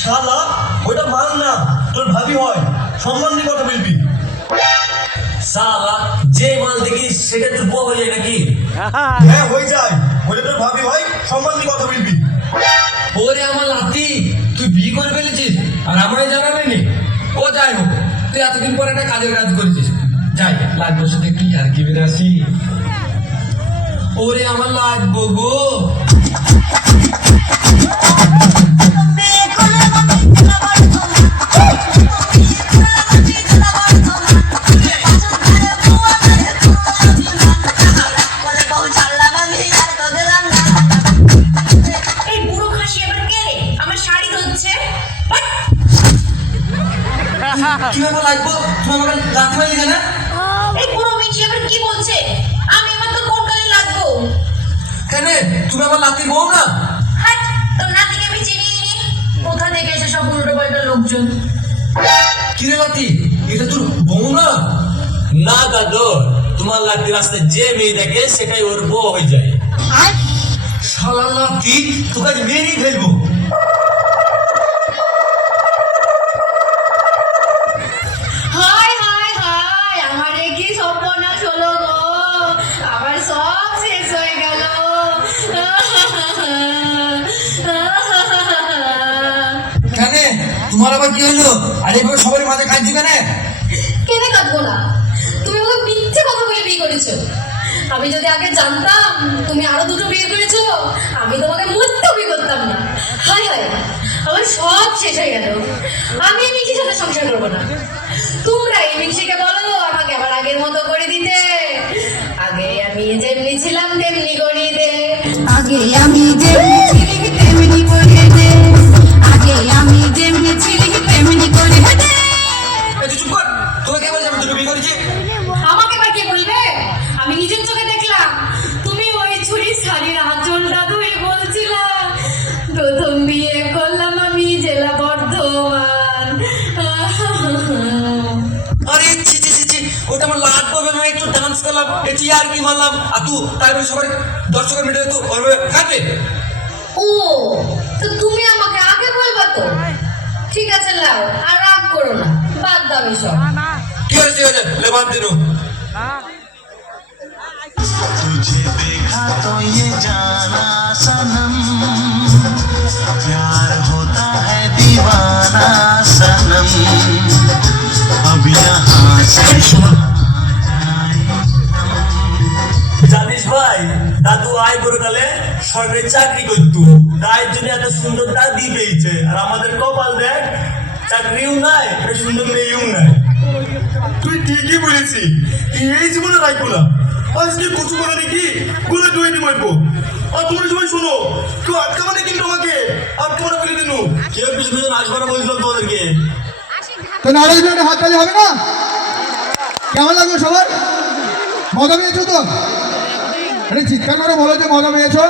শালা ওটা মাল না, তোর ভাবি হয়, সম্মান দিয়ে কথা বলবি। শালা যে মাল দেখিস সেটা তোর বউ হয়ে যায় নাকি? হ্যাঁ হয়ে যায়, ওটা তোর ভাবি হয়, সম্মান দিয়ে কথা বলবি। ওরে আমার লাতি, তুই বিয়ে করে ফেলেছিস আর আমায় জানাবি নি? ও যাই হোক, তুই এতদিন পর একটা কাজের কাজ করেছিস, যাই লাগবে সাথে একটু আর কি বেড়ে আসি। ওরে আমার লাগবো গো। কিভাবে লাগবো? তুমি আমাকে লাগতে পারলি কেন? এই বুড়ো মিছি আবার কি বলছে? আমি আমার তো কোন কালে লাগবো? কেন তুমি আমার লাতির বউ না? হাট, তোর নাতিকে আমি চিনিই নি। কোথা থেকে এসে সব উল্টো পাল্টা লোকজন। কিরে লাতি, এটা তোর বউ না? না দাদু, তোমার লাতি রাস্তায় যে মেয়ে দেখে সেটাই ওর বউ হয়ে যায়। শালা লাতি, তোকে আজ মেরেই ফেলবো। হায় হায় হায়, আমার এ কি সর্বনাশ হলো গো, আমার সব শেষ হয়ে গেল। কেন তোমার আবার কি হলো? আর এইভাবে সবাই মাঝে কাঁদছি কেন? কেনে কাঁদবো না? তুমি আমাকে মিথ্যে কথা বলে বিয়ে করেছো। আমি যদি আগে জানতাম তুমি আরো দুটো বিয়ে করেছো, আমি তোমাকে মরতেও বিয়ে করতাম না। হায় হায়, আমার সব শেষ হয়ে গেল। আমি এই মিষ্টির সাথে সংসার করবো না। তোমরা এই মিষ্টিকে বলো আমাকে আবার আগের মতো করে দিতে। আগে আমি যেমনি ছিলাম তেমনি করিয়ে দে। আগে আমি যেমনি ছিলি তেমনি করে দে। আগে আমি যেমনি ছিলি তেমনি করে দে। এই তুই চুপ কর, তোকে কে বলছে আমি দুটো বিয়ে করেছি? আমাকে বা কে বলবে? আমি নিজের চোখে দেখলাম তুমি ওই ছুরির শাড়ির আঁচলটা ধরে বলছিলা প্রথম বিয়ে করলাম আমি জেলা বর্ধমান। আরে ছি ছি ছি ছি, ওটা আমার লাগবে না, একটু ডান্স করলাম, একটু আর কি মারলাম, আর তুই তারপরে সবাই দর্শকের মিটে তো কাঁদবে। ও, তো তুমি আমাকে আগে বলবা তো। ঠিক আছে লাও, আর রাগ করো না, বাদ দাও এসব। ঠিক আছে ঠিক আছে, লে বাদ দিন। तुझे देखा तो ये जाना सनम, प्यार होता है दीवाना सनम, अब यहाँ से জানিস ভাই, দাদু আয় বড়কালে সরকারি চাকরি করতো, তাই জন্য এত সুন্দর দাদি পেয়েছে। আর আমাদের কপাল দেখ, চাকরিও নাই, একটা সুন্দর মেয়েও নাই। তুই ঠিকই বলেছিস, এই জীবনে রাখবো না। আজকে কচু বলা নাকি গোলা জয়নি মারবো। আর তোমরা সবাই শোনো, কেউ আটকাবা না কিন্তু আমাকে, আটকাবা বলে দিন। কেউ পিছু পিছু আসবো না বলছিলাম তোমাদেরকে। তো নাড়াই নাড়ে হাত তালি হবে না? কেমন লাগলো সবার? মজা পেয়েছো তো? আরে চিৎকার করে বলো যে মজা পেয়েছো।